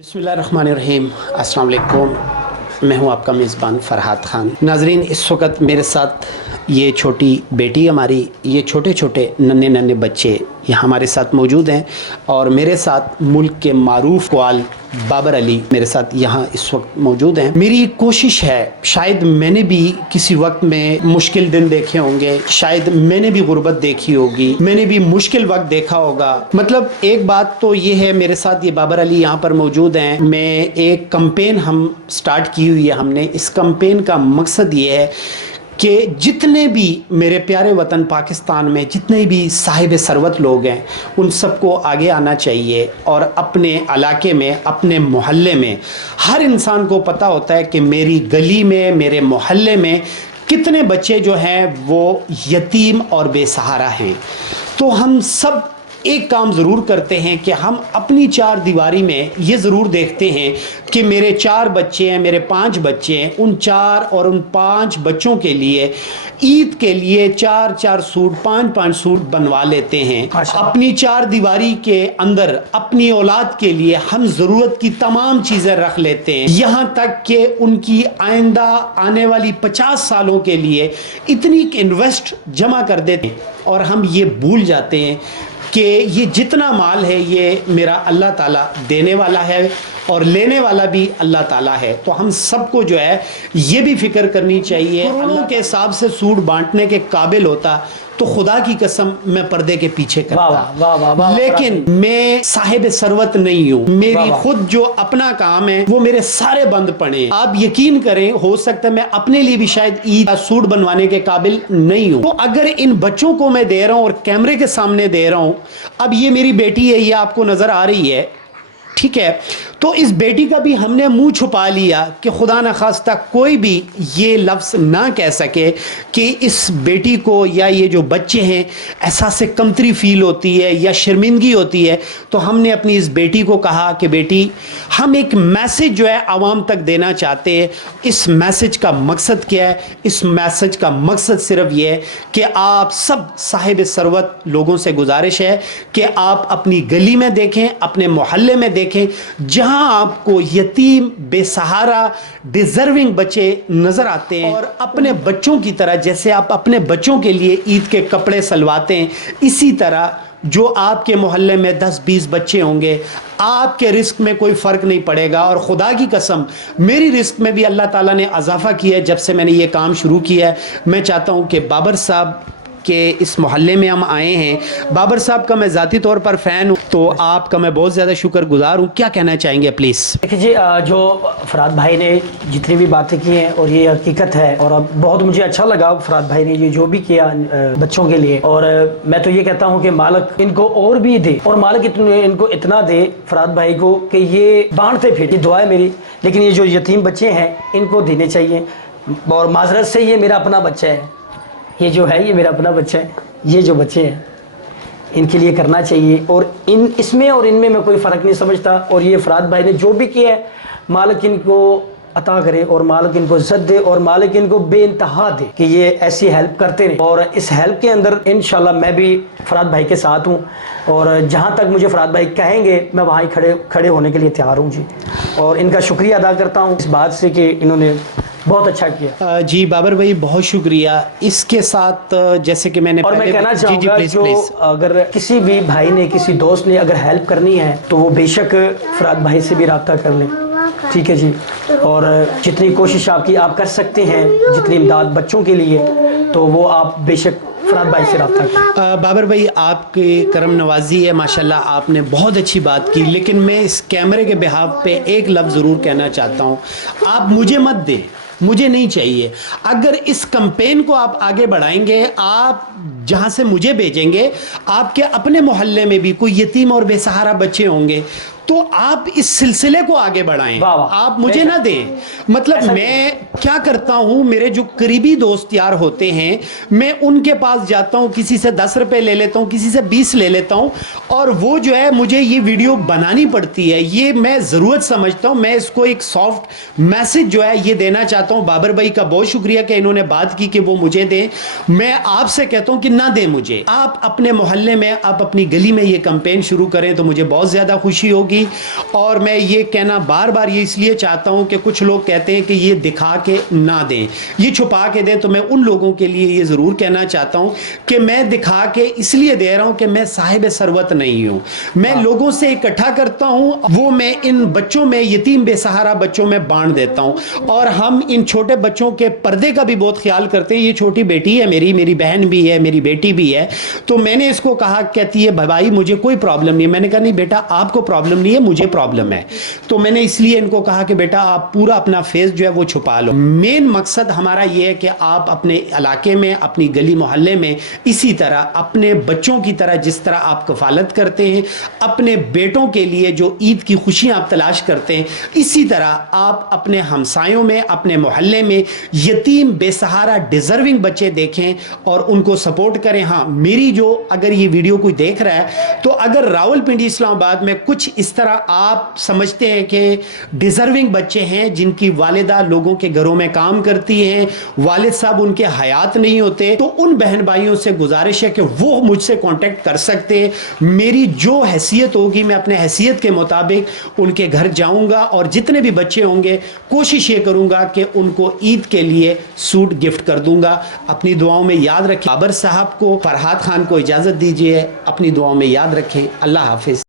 बिस्मिल्लाहिर्रहमानिर्रहीम। अस्सलाम वालेकुम। मैं हूं आपका मेज़बान फ़रहाद ख़ान। नाज़रीन, इस वक्त मेरे साथ ये छोटी बेटी हमारी, ये छोटे छोटे नन्हे नन्हे बच्चे ये हमारे साथ मौजूद हैं और मेरे साथ मुल्क के मारूफ कवाल बाबर अली मेरे साथ यहाँ इस वक्त मौजूद हैं। मेरी कोशिश है, शायद मैंने भी किसी वक्त में मुश्किल दिन देखे होंगे, शायद मैंने भी गुर्बत देखी होगी, मैंने भी मुश्किल वक्त देखा होगा। मतलब एक बात तो ये है, मेरे साथ ये बाबर अली यहाँ पर मौजूद हैं। मैं एक कैंपेन हम स्टार्ट की हुई है हमने। इस कैंपेन का मकसद ये है कि जितने भी मेरे प्यारे वतन पाकिस्तान में जितने भी साहिब सरवत लोग हैं उन सबको आगे आना चाहिए और अपने इलाके में, अपने मोहल्ले में, हर इंसान को पता होता है कि मेरी गली में, मेरे मोहल्ले में कितने बच्चे जो हैं वो यतीम और बेसहारा हैं। तो हम सब एक काम ज़रूर करते हैं कि हम अपनी चार दीवारी में ये ज़रूर देखते हैं कि मेरे 4 बच्चे हैं, मेरे 5 बच्चे हैं, उन 4 और उन 5 बच्चों के लिए ईद के लिए 4-4 सूट, 5-5 सूट बनवा लेते हैं। अपनी 4 दीवारी के अंदर अपनी औलाद के लिए हम ज़रूरत की तमाम चीज़ें रख लेते हैं, यहाँ तक कि उनकी आइंदा आने वाली 50 सालों के लिए इतनी इन्वेस्ट जमा कर देते हैं और हम ये भूल जाते हैं कि ये जितना माल है ये मेरा अल्लाह ताला देने वाला है और लेने वाला भी अल्लाह ताला है। तो हम सबको जो है ये भी फिक्र करनी चाहिए। करोड़ों के हिसाब से सूट बांटने के काबिल होता तो खुदा की कसम मैं पर्दे के पीछे करता, लेकिन मैं साहिब सरवत नहीं हूँ। मेरी खुद जो अपना काम है वो मेरे सारे बंद पड़े। आप यकीन करें, हो सकता है मैं अपने लिए भी शायद ईद सूट बनवाने के काबिल नहीं हूँ। तो अगर इन बच्चों को मैं दे रहा हूँ और कैमरे के सामने दे रहा हूँ, अब ये मेरी बेटी है, ये आपको नजर आ रही है, ठीक है, तो इस बेटी का भी हमने मुंह छुपा लिया कि खुदा न खास्ता कोई भी ये लफ्ज़ ना कह सके कि इस बेटी को या ये जो बच्चे हैं एहसास कमतरी फील होती है या शर्मिंदगी होती है। तो हमने अपनी इस बेटी को कहा कि बेटी, हम एक मैसेज जो है आवाम तक देना चाहते हैं। इस मैसेज का मकसद क्या है? इस मैसेज का मकसद सिर्फ ये है कि आप सब साहिब सरवत लोगों से गुजारिश है कि आप अपनी गली में देखें, अपने मोहल्ले में देखें, जहां आपको यतीम, बेसहारा, डिजर्विंग बच्चे नजर आते हैं और अपने बच्चों की तरह जैसे आप अपने बच्चों के लिए ईद के कपड़े सलवाते हैं, इसी तरह जो आपके मोहल्ले में 10-20 बच्चे होंगे, आपके रिस्क में कोई फ़र्क नहीं पड़ेगा। और खुदा की कसम, मेरी रिस्क में भी अल्लाह ताला ने इजाफ़ा किया है जब से मैंने ये काम शुरू किया है। मैं चाहता हूँ कि बाबर साहब कि इस मोहल्ले में हम आए हैं। बाबर साहब का मैं ज़ाती तौर पर फ़ैन हूँ, तो आपका मैं बहुत ज़्यादा शुक्रगुजार हूँ। क्या कहना चाहेंगे प्लीज़? देखिए जी, जो फरहाद भाई ने जितनी भी बातें की हैं और ये हकीकत है, और अब बहुत मुझे अच्छा लगा फरहाद भाई ने ये जो भी किया बच्चों के लिए। और मैं तो ये कहता हूँ कि मालिक इनको और भी दे, और मालिक इनको इतना दे फरहाद भाई को कि ये बांटते फिर। ये दुआ है मेरी। लेकिन ये जो यतीम बच्चे हैं इनको देने चाहिए। और माजरत से ये मेरा अपना बच्चा है, ये जो है ये मेरा अपना बच्चा है। ये जो बच्चे हैं इनके लिए करना चाहिए, और इसमें और इनमें मैं कोई फ़र्क नहीं समझता। और ये फरहाद भाई ने जो भी किया है, मालिक इनको अता करे और मालिक इनको इज़्ज़त दे और मालिक इनको बेइंतहा दे कि ये ऐसी हेल्प करते रहें। और इस हेल्प के अंदर इंशाल्लाह मैं भी फरहाद भाई के साथ हूँ, और जहाँ तक मुझे फरहाद भाई कहेंगे मैं वहाँ ही खड़े होने के लिए तैयार हूँ जी। और इनका शुक्रिया अदा करता हूँ इस बात से कि इन्होंने बहुत अच्छा किया। जी बाबर भाई, बहुत शुक्रिया। इसके साथ जैसे कि मैंने और मैं कहना चाहूँगा, जो अगर किसी भी भाई ने, किसी दोस्त ने अगर हेल्प करनी है तो वो बेशक फरहाद भाई से भी रब्ता कर लें, ठीक है जी। और जितनी कोशिश आपकी आप कर सकते हैं, जितनी इमदाद बच्चों के लिए, तो वो आप बेशक फरहाद भाई से रब्ता करें। बाबर भाई, आपकी करम नवाजी है माशाल्लाह, आपने बहुत अच्छी बात की। लेकिन मैं इस कैमरे के बिहाफ पे एक लफ्ज़ ज़रूर कहना चाहता हूँ, आप मुझे मत दें, मुझे नहीं चाहिए। अगर इस कैंपेन को आप आगे बढ़ाएंगे, आप जहाँ से मुझे भेजेंगे, आपके अपने मोहल्ले में भी कोई यतीम और बेसहारा बच्चे होंगे, तो आप इस सिलसिले को आगे बढ़ाएं। आप मुझे ना दें। मतलब मैं क्या करता हूं, मेरे जो करीबी दोस्त यार होते हैं, मैं उनके पास जाता हूं, किसी से 10 रुपए ले लेता हूं, किसी से 20 ले लेता हूं, और वो जो है मुझे ये वीडियो बनानी पड़ती है। ये मैं ज़रूरत समझता हूं। मैं इसको एक सॉफ्ट मैसेज जो है ये देना चाहता हूं। बाबर भाई का बहुत शुक्रिया कि इन्होंने बात की कि वो मुझे दें। मैं आपसे कहता हूं कि ना दें मुझे। आप अपने मोहल्ले में, आप अपनी गली में ये कैंपेन शुरू करें तो मुझे बहुत ज़्यादा खुशी होगी। ہوگی. اور میں یہ کہنا بار بار یہ اس لیے چاہتا ہوں کہ کچھ لوگ کہتے ہیں کہ یہ دکھا کے نہ دیں, یہ چھپا کے دیں, تو میں ان لوگوں کے لیے یہ ضرور کہنا چاہتا ہوں کہ میں دکھا کے اس لیے دے رہا ہوں کہ میں صاحب ثروت نہیں ہوں. میں لوگوں سے اکٹھا کرتا ہوں, وہ میں ان بچوں میں, یتیم بے سہارا بچوں میں بانٹ دیتا ہوں. اور ہم ان چھوٹے بچوں کے پردے کا بھی بہت خیال کرتے ہیں. یہ چھوٹی بیٹی ہے میری بہن بھی ہے, میری بیٹی بھی ہے. تو میں نے اس کو کہا, کہتی ہے بھائی مجھے کوئی پرابلم نہیں ہے. میں نے کہا نہیں بیٹا آپ کو پرابلم نہیں ہے, مجھے پرابلم ہے. تو میں نے اس لیے ان کو کہا کہ بیٹا آپ پورا اپنا فیس جو ہے وہ چھپا لو. مین مقصد ہمارا یہ ہے کہ آپ اپنے علاقے میں, اپنی گلی محلے میں اسی طرح اپنے بچوں کی طرح جس طرح آپ کفالت کرتے ہیں, اپنے بیٹوں کے لیے جو عید کی خوشیاں آپ تلاش کرتے ہیں, اسی طرح آپ اپنے ہمسایوں میں, اپنے محلے میں یتیم بے سہارا ڈیزرونگ بچے دیکھیں اور ان کو سپورٹ کریں. ہاں میری جو اگر یہ ویڈیو کوئی دیکھ رہا ہے تو اگر راولپنڈی اسلام آباد میں کچھ اس طرح آپ سمجھتے ہیں کہ ڈیزرونگ بچے ہیں جن کی والدہ لوگوں کے گھروں میں کام کرتی ہیں, والد صاحب ان کے حیات نہیں ہوتے, تو ان بہن بھائیوں سے گزارش ہے کہ وہ مجھ سے کانٹیکٹ کر سکتے ہیں. میری جو حیثیت ہوگی میں اپنے حیثیت کے مطابق ان کے گھر جاؤں گا اور جتنے بھی بچے ہوں گے کوشش یہ کروں گا کہ ان کو عید کے لیے سوٹ گفٹ کر دوں گا. اپنی دعاؤں میں یاد رکھیں. بابر صاحب کو, فرحات خان کو اجازت دیجیے, اپنی دعاؤں میں یاد رکھیں. اللہ حافظ.